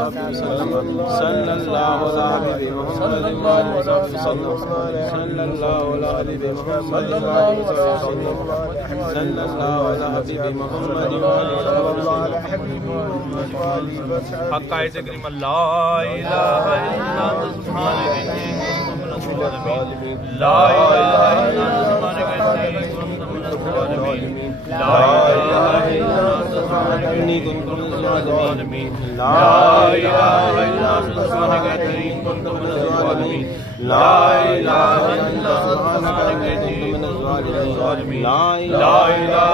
وصحبه وسلم صلى الله على حبيب محمد وآله وصحبه وسلم صلى الله على حبيب محمد وآله وصحبه وسلم صلى الله على حبيب محمد وآله وصحبه وسلم حق عز کریم لا الہ الا انت سبحانک انی کنت من الظالمین لا الہ الا انت سبحانک انی کنت من الظالمین لا الہ الا انت سبحانک انی کنت من الظالمین لا الہ الا انت سبحانک انی کنت من الظالمین لا الہ الا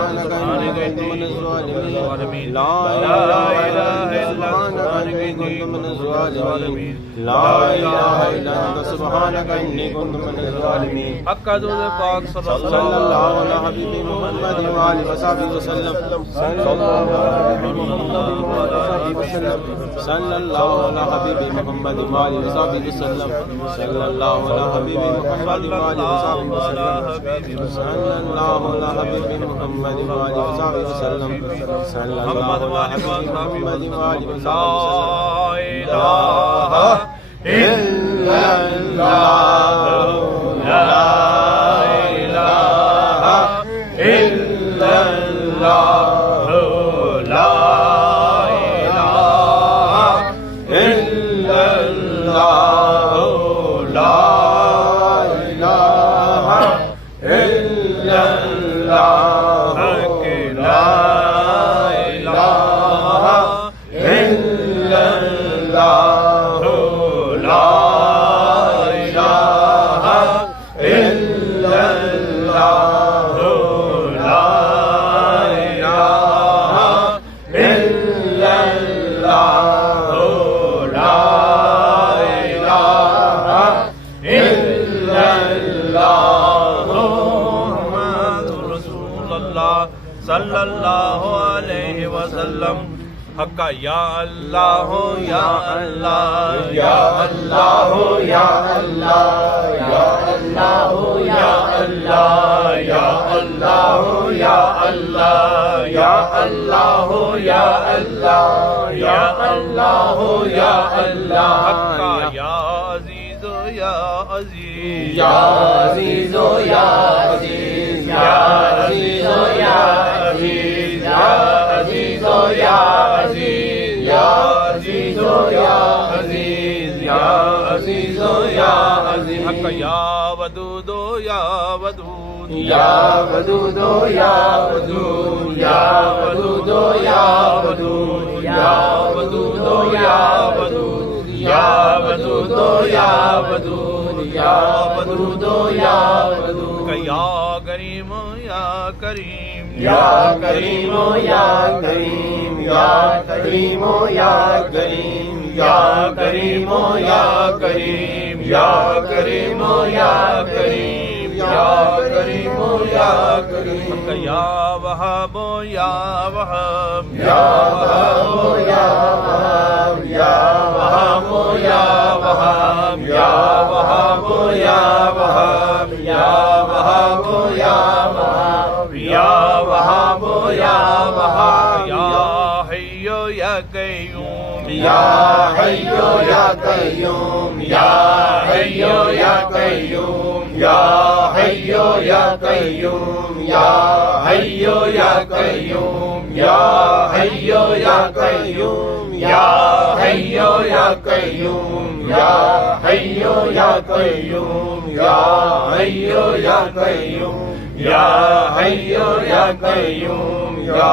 انت سبحانک انی کنت من الظالمین لا الہ الا انت سبحانک انی کنت من الظالمین لا الہ الا لا الہ الا انت سبحانک انی کنت من الظالمین حق حضور پاک صلی اللہ علیہ حبیب محمد وآلہ وصحبہ وسلم صلی اللہ علیہ صلی اللہ علیہ حبیب محمد وآلہ وصحبہ وسلم صلی اللہ علیہ حبیب محمد وآلہ وصحبہ وسلم صلی اللہ علیہ حبیب محمد وآلہ وصحبہ وسلم صلی اللہ علیہ حبیب محمد وآلہ وصحبہ وسلم لا الہ الا اللہ لا الہ الا اللہ لا الہ الا اللہ لا الہ الا اللہ لا صلی اللہ علیہ وسلم حق یا اللہ یا اللہ یا اللہ یا اللہ یا اللہ یا اللہ یا اللہ یا اللہ یا اللہ یا اللہ یا اللہ یا اللہ حق یا عزیز یا عزیز یا عزیز یا عزیز یا عزیز یا عزیز یا عزیز یا عزیز یا عزیز یا عزیز یا عزیز یا عزیز حق یا ودود یا ودود یا ودود یا ودود یا ودود یا ودود یا ودود یا ودود یا ودود یا ودود یا ودود یا ودود یا کریم یا کریم یا کریم یا کریم یا کریم یا کریم یا کریم یا کریم یا کریم یا کریم یا کریم یا کریم یا وہاب یا وہاب یا وہاب یا وہاب یا وہاب یا وہاب یا وہاب یا وہاب یا وہاب یا وہاب یا وہاب یا وہاب یا حی یا قیوم یا حی یا قیوم یا حی یا قیوم یا حی یا قیوم یا حی یا قیوم یا حی یا قیوم یا حی یا قیوم یا حی یا قیوم یا حی یا قیوم یا حی یا قیوم یا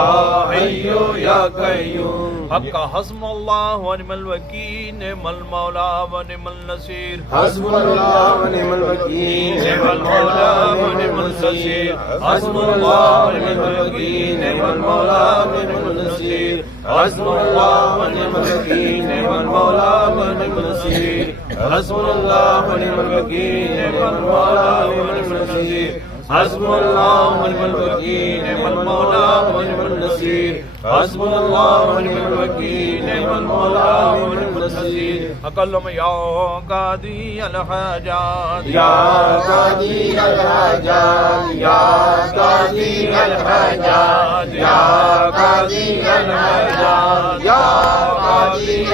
حی یا قیوم حق حسب اللہ ونعم الوکیل نعم المولا ونعم النصیر حسب اللہ ونعم الوکیل نعم المولا ونعم النصیر حسب اللہ ونعم الوکیل نعم المولا ونعم النصیر حسب اللہ ونعم الوکیل نعم المولا ونعم النصیر حسب اللہ ونعم الوکیل نعم المولا ونعم النصیر حسب اللہ ونعم الوکیل نعم المولا ونعم النصیر حسب اللہ ونعم الوکیل نعم المولا ونعم النصیر اکلم یا قاضی الحاجات یا قاضی الحاجات یا قاضی الحاجات یا قاضی الحاجات یا قاضی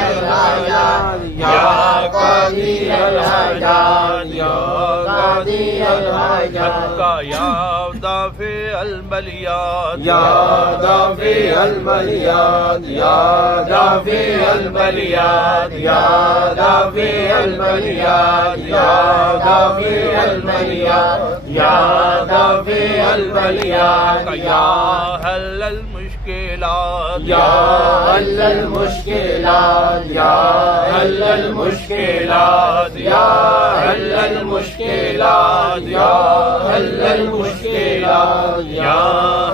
يا دافع البليات يا دافع البليات يا دافع البليات يا دافع البليات يا دافع البليات يا دافع البليات يا حل المشكلات يا حل المشكلات يا حل المشكلات يا حل المشكلات يا حل المشكلات يا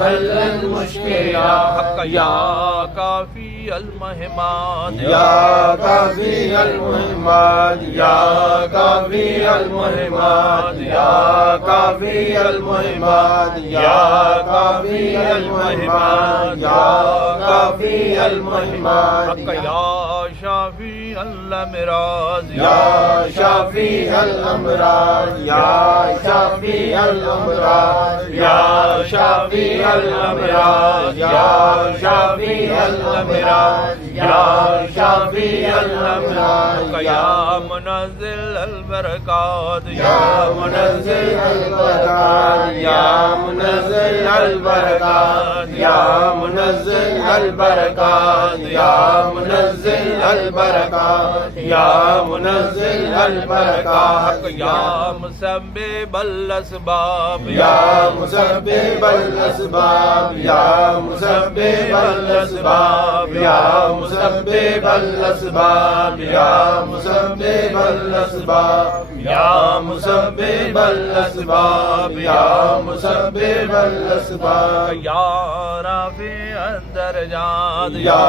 حل المشكلات يا كافي المهمات يا كافي المهمات يا كافي المهمات يا كافي المهمات يا كافي المهمات يا كافي المهمات يا شافي الأمراض يا شافي الأمراض يا شافي الأمراض يا شافي الأمراض يا شافي الأمراض يا شافي الأمراض يا منزل البركات يا منزل البركات يا منزل البركات يا منزل البركات يا منزل البركات يا منزل البركات يا مسبب الأسباب يا مسبب الأسباب يا مسبب الأسباب يا مسبب الأسباب يا مسبب الأسباب يا مسبب الأسباب يا مسبب الأسباب يا رافع الدرجات يا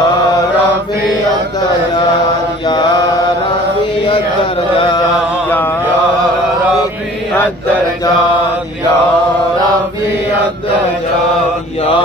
رافع الدرجات يا رافع الدرجات يا رافع الدرجات يا رافع الدرجات يا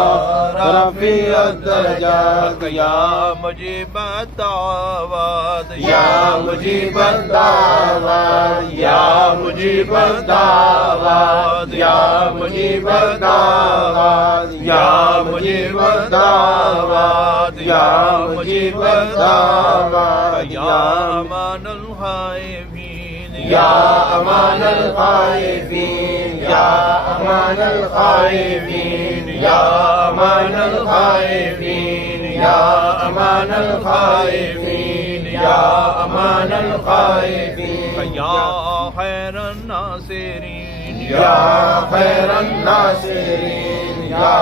رافع الدرجات يا مجيب الدعوات يا مجيب الدعوات يا مجيب الدعوات يا مجيب الدعوات يا مجيب الدعوات يا مجيب الدعوات يا أمان الخائفين يا أمان الخائفين يا أمان الخائفين يا أمان الخائفين يا أمان الخائفين يا أمان الخائفين يا خير الناصرين يا خير الناصرين يا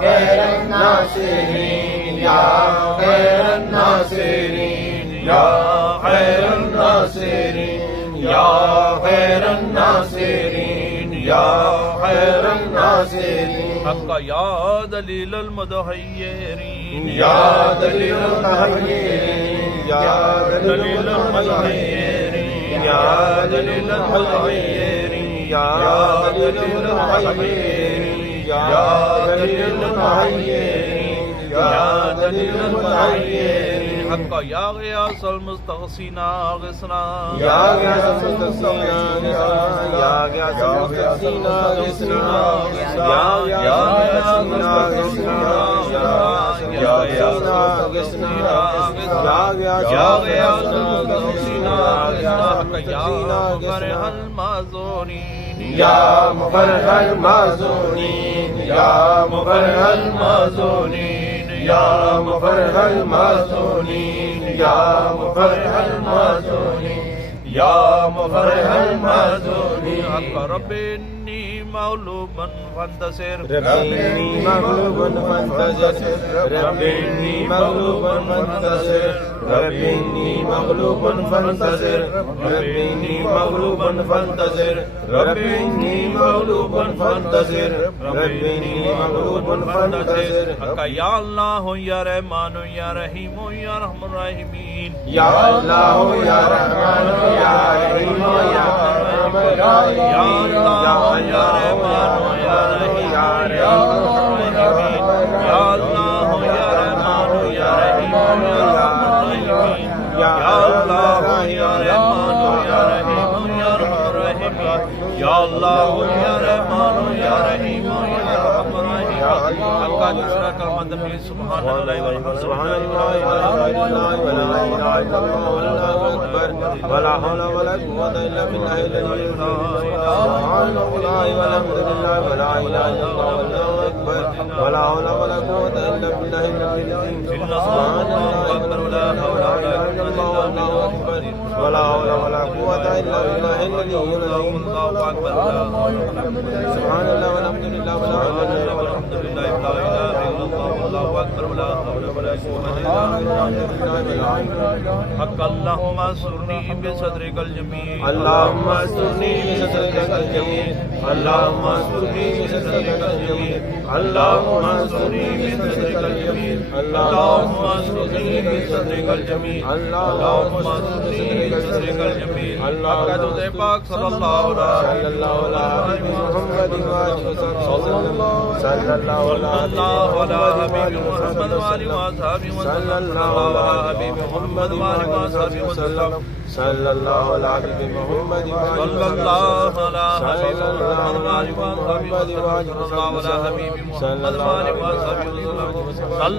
خير الناصرين يا خير الناصرين يا خير الناصرين يا خير الناصرين يا خير الناصرين حق يا دليل المتحيرين يا دليل المتحيرين يا دليل المتحيرين يا دليل المتحيرين يا دليل المتحيرين يا دليل المتحيرين يا دليل المتحيرين حق يا غياث المستغيثين اغثنا يا غياث المستغيثين يا غياث المستغيثين اغثنا يا غياث المستغيثين يا غياث المستغيثين يا غياث المستغيثين يا مفرح المازونين يا مفرح المازونين يا مفرح المازونين يا مفرح المازونين يا مفرح المازونين يا مفرح المازونين حق رب إني مغلوب فانتصر رب إني مغلوب فانتصر رب إني مغلوب فانتصر رب إني مغلوب فانتصر رب إني مغلوب فانتصر رب إني مغلوب فانتصر رب إني مغلوب فانتصر حق يا الله يا رحمن يا رحيم يا رحم الراحمين يا الله يا رحمن يا رحيم يا أرحم الراحمين يا الله يا رحمن يا رحيم يا رحم الراحمين يا الله يا رحمن يا رحيم يا رحم الراحمين يا الله يا رحمن يا رحيم يا رحم الراحمين يا الله يا رحمن يا رحيم يا رحم الراحمين حق دوسرا کلمہ تبلیغ سبحان اللہ والحمد سبحان اللہ ولا إله إلا الله والله أكبر ولا حول ولا قوة إلا بالله العلي العظيم سبحان الله والحمد لله ولا إله إلا الله والله أكبر ولا حول ولا قوة إلا بالله العلي العظيم سبحان الله أكبر ولا حول ولا قوة إلا الله والله أكبر ولا حول ولا قوة إلا بالله العلي العظيم الله أكبر سبحان الله والحمد لله ولا حول ولا قوة إلا بالله الله أكبر ولا حول ولا قوة إلا بالله حق اللهم استرني بصدرك الجميل اللهم استرني بصدرك الجميل اللهم استرني بصدرك الجميل اللهم استرني بصدرك الجميل اللهم استرني بصدرك الجميل اللهم استرني بصدرك الجميل حق ذات پاک صلی اللہ علیہ محمد صلی اللہ علیہ محمد وآلہ وصحبہ صلی اللہ علیہ محمد وآلہ وصحبہ وسلم صلی اللہ علیہ محمد صلی اللہ علیہ محمد وآلہ وصحبہ صلی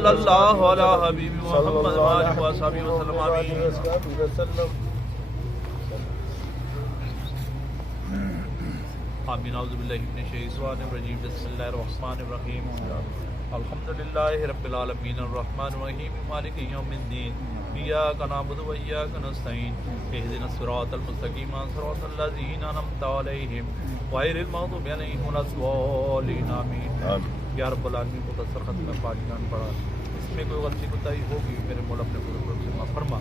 اللہ علیہ حبیب محمد وآلہ وصحبہ وسلم آمین اعوذ باللہ من الشیطان الرجیم بسم اللہ الرحمن الرحیم الحمدللہ رب العالمین الرحمن الرحیم مالک یوم الدین ایاک نعبد و ایاک نستعین اہدنا الصراط المستقیم صراط الذین انعمت علیہم غیر المغضوب علیہم ولا الضالین آمین یا رب العالمین مختصر ختم پاکیزہ پڑھا اس میں کوئی غلطی کوتاہی ہوگی میرے مولا اپنے بزرگوں سے معاف فرما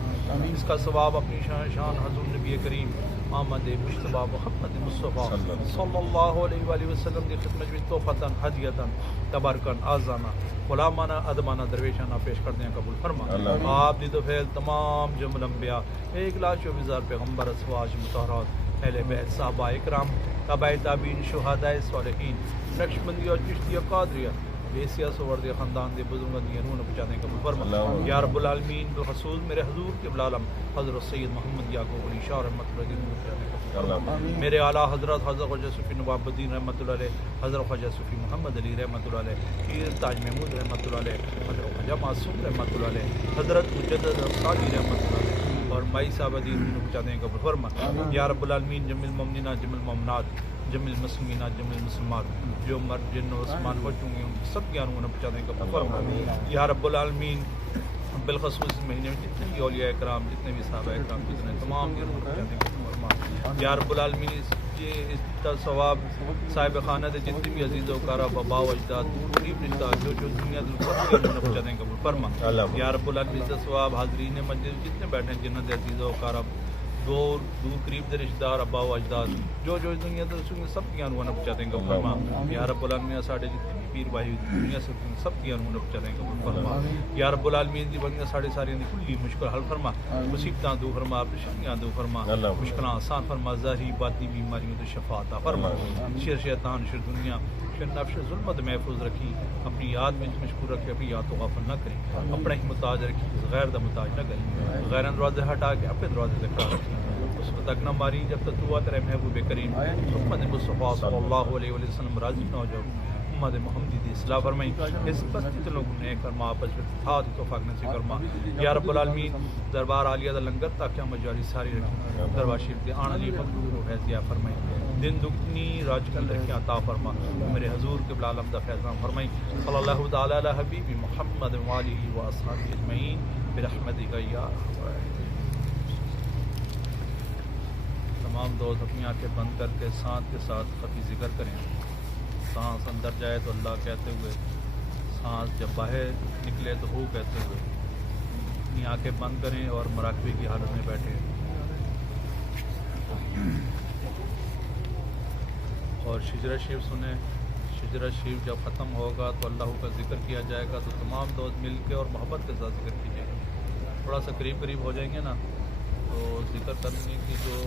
اس کا ثواب اپنی شان حضور نبی کریم آمد مجتبیٰ محمد مصطفیٰ صلی اللہ علیہ وآلہ وسلم کی خدمت میں تحفتاً ہدیتاً تبارکاً آزانہ غلامانہ ادمانہ درویشانہ پیش کر دیں قبول فرما آپ دی تو فیل تمام جمل انبیاء 1,24,000 پیغمبر ازواج مطہرات اہل بیت صحابہ اکرام تابعین تابعین شہداء صالحین نقشبندی اور چشتیہ قادریہ بیسیہ سورد خاندان دے بزرگوں دی انہوں نے پہنچانے کا فرما یا رب العالمین بالخصوص میرے حضور کے بلالم حضرت سید محمد یعقوب علی شاہ رحمۃ اللہ علیہ میرے اعلیٰ حضرت حضرت خواجہ صوفی نواب الدین رحمۃ اللہ علیہ حضرت خواجہ صوفی محمد علی رحمۃ اللہ علیہ پیر تاج محمود رحمۃ اللہ علیہ حضرت خواجہ معصوم رحمۃ اللہ علیہ حضرت مجدد افسانی رحمۃ اللہ علیہ اور مائی صاحب دین انہوں نے پہنچانے کا فرما یا رب العالمین جمیل المؤمنین جمیل المؤمنات جمیل المسلمین جمیل المسلمات جو مرد جن و عثمان ہو چونگے ان سب کے انہوں نے پہنچانے کا فرما یا رب العالمین بالخصوص اس مہینے میں جتنے بھی اولیاء اکرام جتنے بھی صحابہ اکرام جتنے تمام کے انہوں نے پہنچانے کا فرما یا رب العالمین اس کا ثواب صاحب خانہ دے جتنے بھی عزیز و کارا بابا و اجداد قریب رشتہ جو دنیا دل سب کے انہوں نے پہنچانے کا فرما یا رب العالمین اس کا ثواب حاضرین مسجد جتنے بیٹھے ہیں جنت عزیز و کارا دور قریب دے رشتہ دار ابا و اجداد جو دنیا دے سب کی انہوں نے پہنچا دیں گے فرما یا رب العالمین ساڑھے جتنے بھی پیر بھائی دنیا سے سب کی انہوں نے پہنچا دیں گے فرما یا رب العالمین دی بنیا ساڑھے ساری کلی مشکل حل فرما مصیبتاں دو فرما پریشانیاں دو فرما مشکلاں آسان فرما ظاہری باطنی بیماریوں تو شفا عطا فرما شر شیطان شر دنیا شر نفس ظلمت محفوظ رکھی اپنی یاد میں مشکور رکھے اپنی یاد تو غافل نہ کریں اپنا ہی محتاج رکھی غیر دا محتاج نہ کریں غیر دروازے ہٹا کے اپنے دروازے سے کھڑا رکھیں اس وقت تک نہ ماری جب تک دعا تیرے محبوب کریم محمد مصطفیٰ صلی اللہ علیہ وسلم راضی نہ ہو جاؤ محمد محمدی دی اصلاح فرمائی اس بستی تے لوگوں نے فرما آپس میں اتحاد توفاق نصیب فرما یا رب العالمین دربار عالیہ دا لنگر تاکہ ہم جاری ساری رکھیں دربار شریف دے آن علی مقبول و فیضیہ فرمائی دن دگنی راج کل رکھیں عطا فرما میرے حضور کے بلالم دا فیضان فرمائی صلی اللہ تعالی علی حبیب محمد وآلہ وآصحابہ اجمعین برحمتک یا تمام دوست اپنی آنکھیں بند کر کے سانس کے ساتھ خفی ذکر کریں سانس اندر جائے تو اللہ کہتے ہوئے سانس جب باہر نکلے تو ہو کہتے ہوئے اپنی آنکھیں بند کریں اور مراقبے کی حالت میں بیٹھیں اور شجرہ شریف سنیں شجرہ شریف جب ختم ہوگا تو اللہ کا ذکر کیا جائے گا تو تمام دوست مل کے اور محبت کے ساتھ ذکر کیجیے گا تھوڑا سا قریب ہو جائیں گے نا تو ذکر کرنے کی جو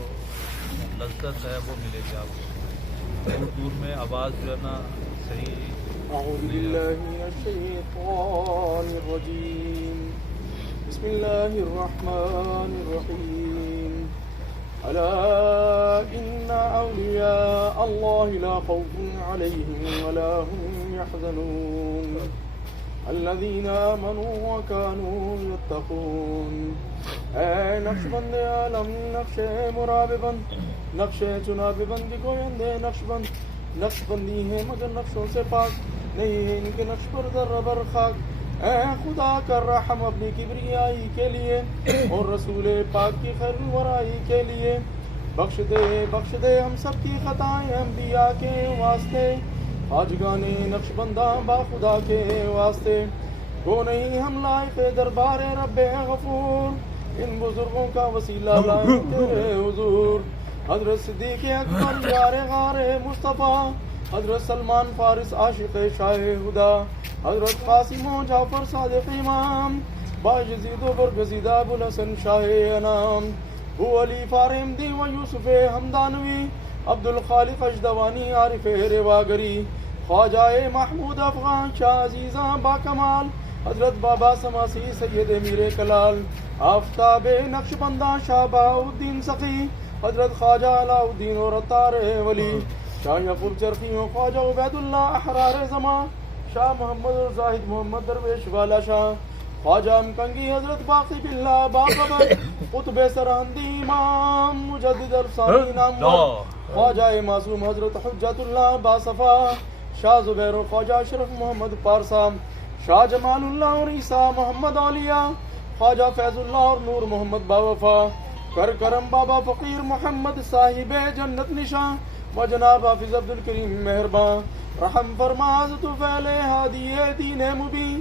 لذت ہے وہ ملے گی آپ کو دور میں آواز جو ہے نا صحیح اعوذ باللہ من الشیطان الرجیم بسم اللہ الرحمن الرحیم الا ان اولیاء اللہ لا خوف علیہم ولا هم يحزنون الذين آمنوا وكانوا يتقون اے نقش بند عالم نقش مراب بند نقش چناب بند گویندے نقش بند نقش بندی ہے مگر نقشوں سے پاک نہیں ہے ان کے نقش پر ذرہ بر خاک اے خدا کر رحم اپنی کبریائی کے لیے اور رسول پاک کی خیر ورائی کے لیے بخش دے ہم سب کی خطائیں انبیاء کے واسطے حاجگان نقش بندہ با خدا کے واسطے وہ نہیں ہم لائق دربار رب غفور ان بزرگوں کا وسیلہ لائق تیرے حضور حضرت صدیق اکبر یار غار مصطفیٰ حضرت سلمان فارس عاشق شاہ ہدا حضرت قاسم و جعفر صادق امام باجزید و برگزیدہ ابوالحسن شاہ انام ابو علی فارمدی و یوسف ہمدانوی عبد الخالق اجدوانی عارف رواگری خواجہ محمود افغان شاہ عزیزاں با کمال حضرت بابا سماسی سید میر کلال آفتاب نقش بندہ شاہ بہاؤدین سخی حضرت خواجہ علاء الدین اور عطار ولی شاہ یعقوب چرخی و خواجہ عبید اللہ احرار زمان شاہ محمد زاہد محمد درویش والا شاہ خواجہ مکنگی حضرت باقی باللہ باقبر قطب سرہندی امام مجدد الفسانی نامور خواجہ معصوم حضرت حجت اللہ باصفا شاہ زبیر و خواجہ اشرف محمد پارسا شاہ جمال اللہ اور عیسیٰ محمد عالیہ خواجہ فیض اللہ اور نور محمد باوفا کر کرم بابا فقیر محمد صاحب جنت نشاں و جناب حافظ عبد الکریم مہربان رحم فرما حضرت فعل ہادی دین مبین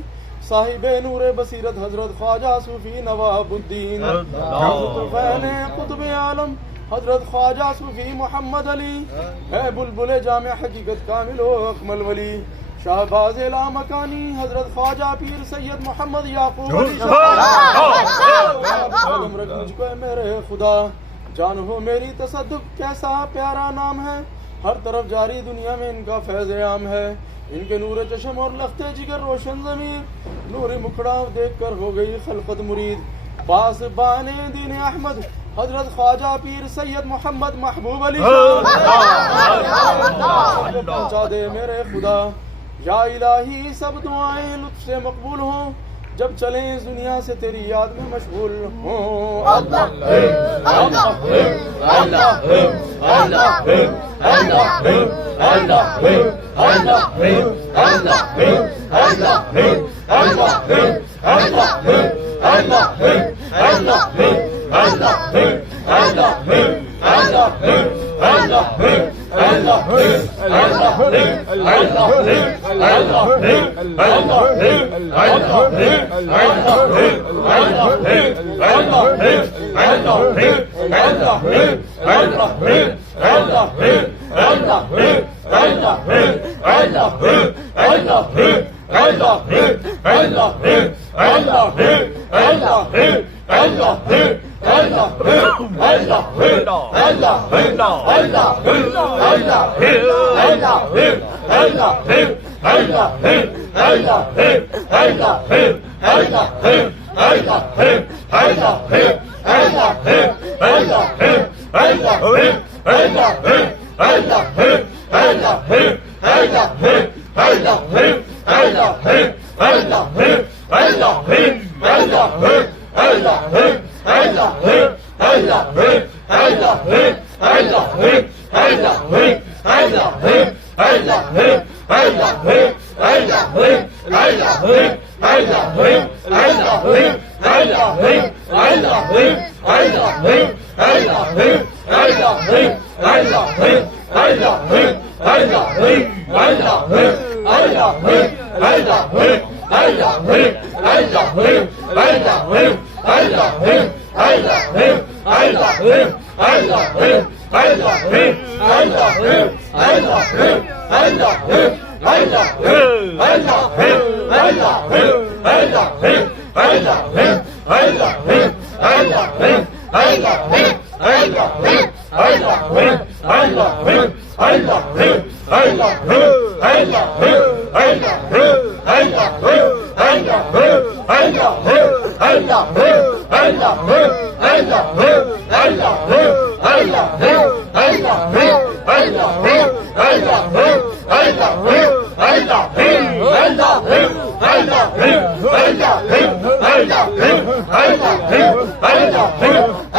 صاحب نور بصیرت حضرت خواجہ صوفی نواب الدین حضرت فعل قطب عالم حضرت خواجہ صوفی محمد علی ہے بلبل جامع حقیقت کامل و اکمل ولی شہباز لامکانی حضرت خواجہ پیر سید محمد یعقوب علی مجھ کو میرے خدا جان ہو میری تصدق کیسا پیارا نام ہے ہر طرف جاری دنیا میں ان کا فیض عام ہے ان کے نور چشم اور لخت جگر روشن ضمیر نور مکھڑا دیکھ کر ہو گئی خلقت مرید باس بان دین احمد حضرت خواجہ پیر سید محمد محبوب علی پہنچا دے میرے خدا یا الہی سب دعائیں لطف سے مقبول ہوں جب چلیں اس دنیا سے تیری یاد میں مشغول ہوں اللہ اللہ اللہ اللہ اللہ اللہ Allah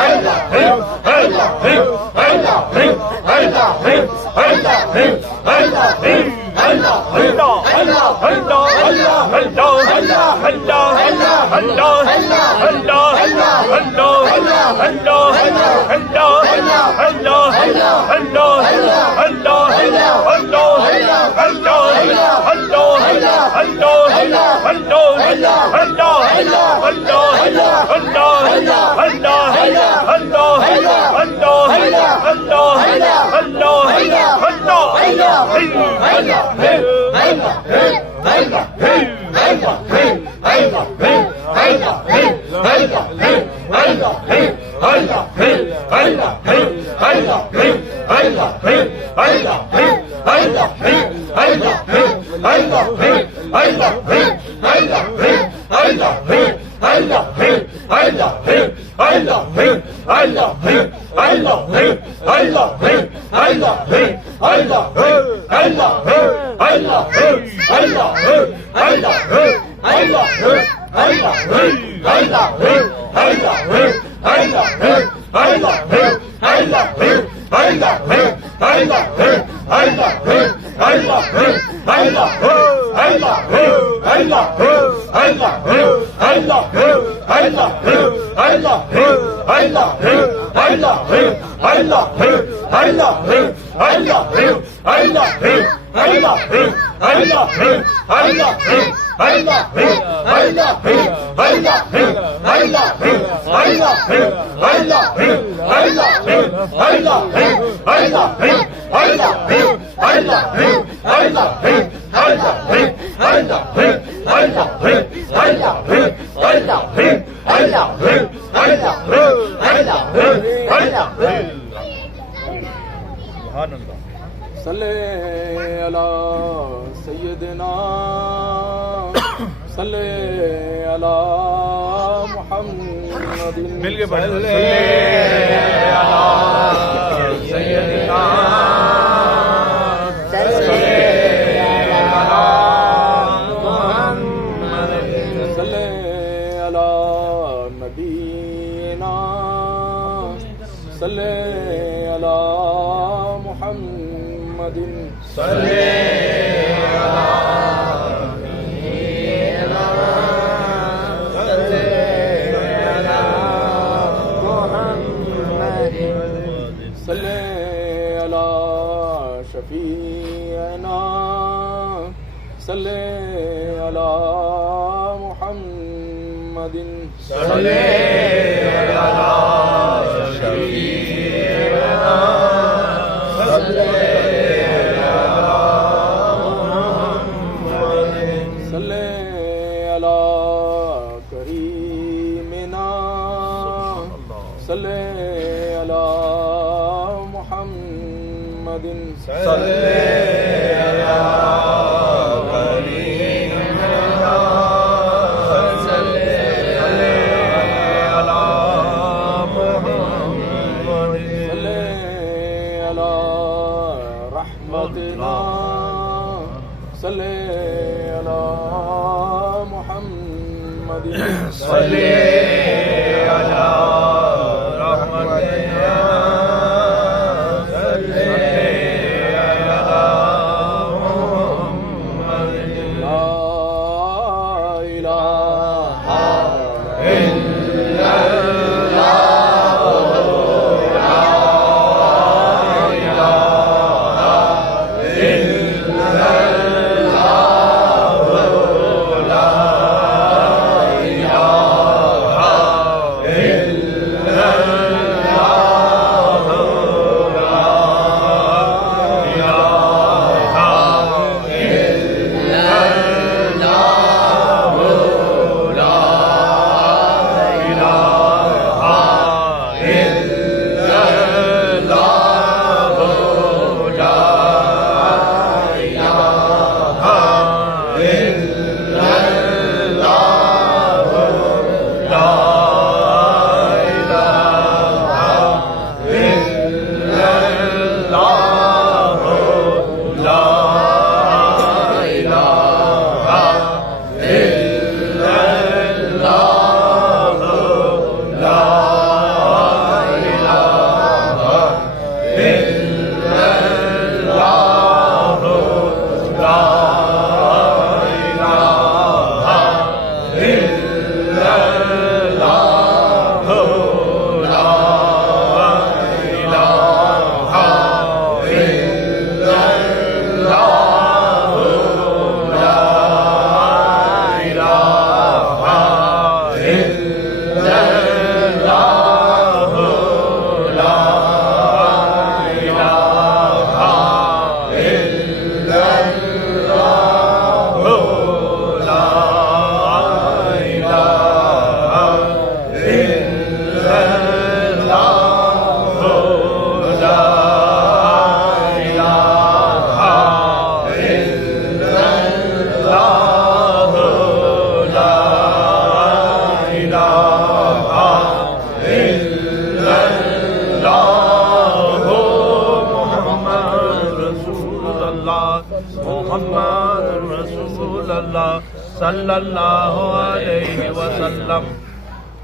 محمد رسول اللہ صلی اللہ علیہ وسلم.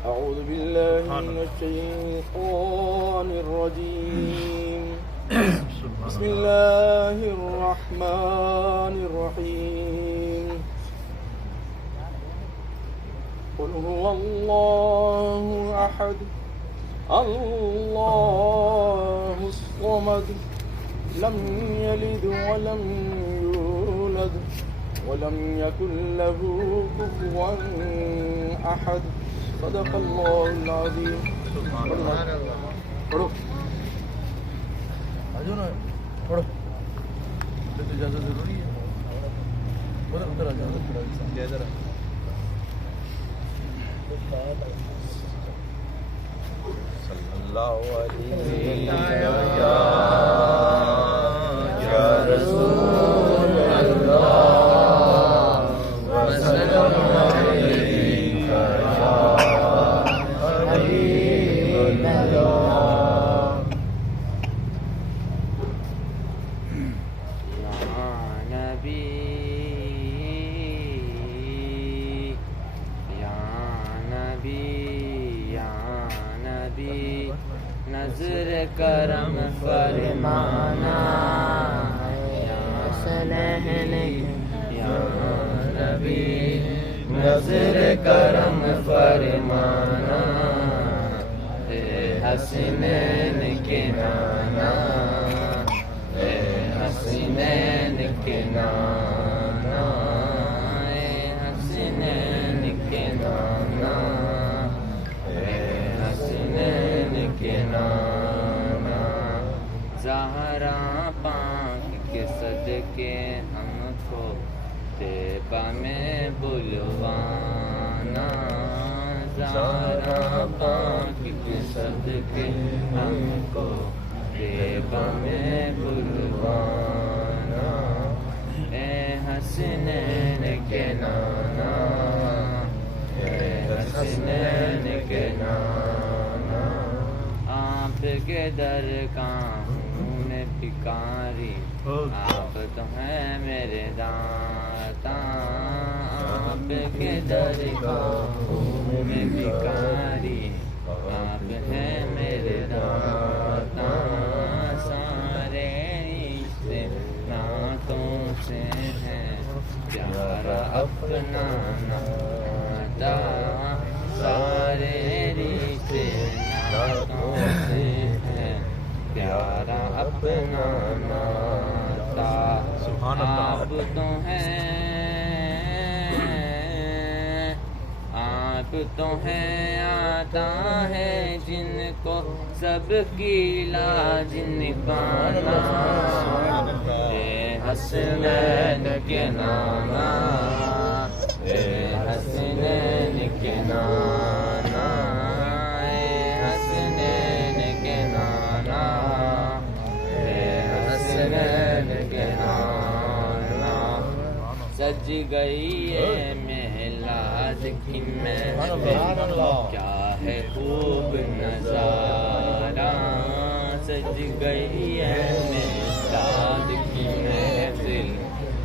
أعوذ بالله من الشيطان الرجيم. بسم الله الرحمن الرحيم. قل هو الله أحد الله الصمد لم يلد ولم يولد ولم يكن له كفوا أحد. صدق اللہ العظیم. پڑھو آجو نا پڑھو. اجازت ضروری ہے. ادھر اجازت ادھر صلی اللہ علیہ یا رسول اللہ وسلم علیک یا حبیب اللہ. یا نبی یا نبی یا نبی نظر کرم فرمانا یا سلحن یا نبی نظر کرم فرمانا اے حسنین کے نانا اے حسنین کے نانا اے حسنین کے نانا اے حسنین کے نانا. زہرا پاک کے صدقے ہم کو طیبہ میں بلوانا. زہرا پاک کے صدقے ہم کو طیبہ میں بلوانا اے حسنین کے نانا اے حسنین کے نانا. آپ کے در کا ہوں میں بھکاری آپ تو ہیں میرے داتا. آپ کے در کا ہوں میں بھکاری آپ ہیں میرے داتا. سارے رشتے ناتوں سے ہیں پیارا اپنا ناتا. سارے رشتے ناتوں سے ہیں پیارا اپنا ناتا. آپ تو ہیں آپ تو ہیں آتا ہے جن کو سب کی لاج نکالا. اے حسنین کے نانا اے حسنین کے نانا اے حسنین کے نانا اے حسنین کے نانا. سج گئی ہے محلات کی محفل کیا ہے خوب نظارہ. سج گئی ہے محلات کی محفل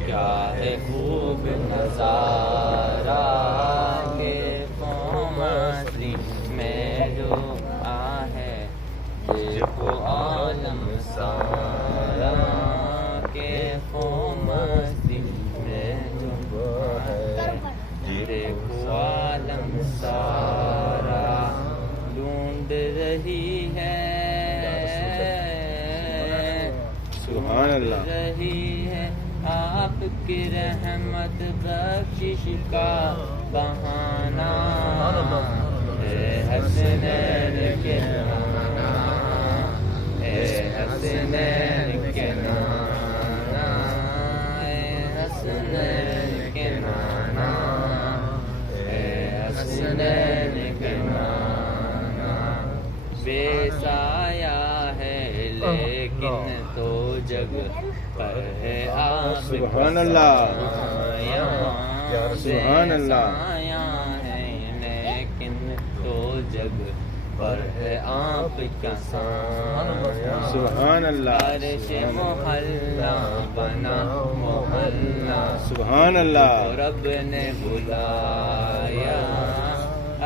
کیا ہے خوب نظارہ. کہ قومتی میں جو آہے دیکھو عالم سارا. کہ قومتی میں جو آہے دیکھو عالم سارا. ڈھونڈ رہی ہے سبحان اللہ رہی ہے آپ کی رحمت بخشش کا بہانہ. اے حسنین کے نانا اے حسنین کے نانا اے حسنین کے نانا اے حسنین کے نانا. بے سایہ ہے لیکن تو جگ پر ہے آپ سبحان اللہ سبحان اللہ. ہے لیکن تو جگ پر ہے آپ کا سایہ سبحان اللہ عرش محلہ بنا محلہ سبحان اللہ رب نے بلایا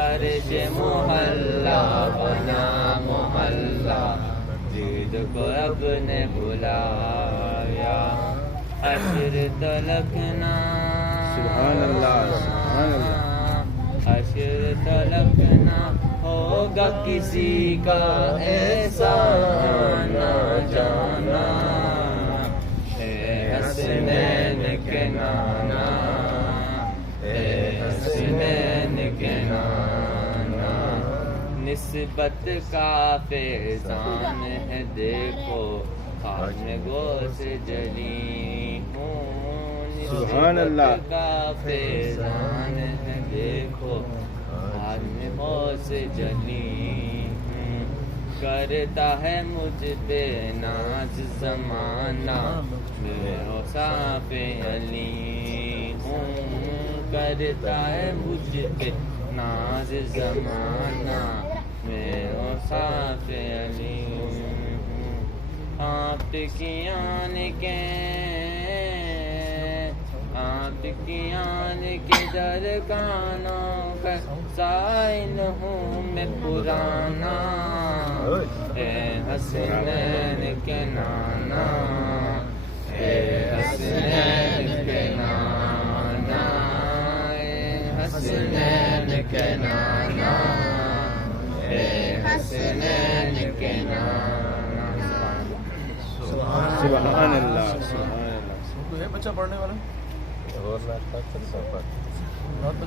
عرش محلہ بنا محلہ جد کو رب نے بلایا حشر تلکنا سبحان اللہ سبحان اللہ حشر تلکنا ہوگا کسی کا ایسا آنا جانا اے حسنین کے نانا اے حسنین کے نانا نسبت کا فیضان ہے دیکھو خان گو سے جلی ہوں سبحان اللہ نسبت کا فیضان ہے دیکھو ہو سے جلی کرتا ہے مجھ پہ ناز زمانہ میں اوصاف علی ہوں کرتا ہے مجھ پہ ناز زمانہ میں اوصاف علی ہوں آپ کی آن کے آپ کی آن کے درگانوں کا سائل ہوں میں پرانا اے حسنین کے نانا اے حسنین کے نانا اے حسنین کے نانا اے حسنین کے نانا سبحان اللہ سبحان اللہ کوئی ہے بچہ پڑھنے والا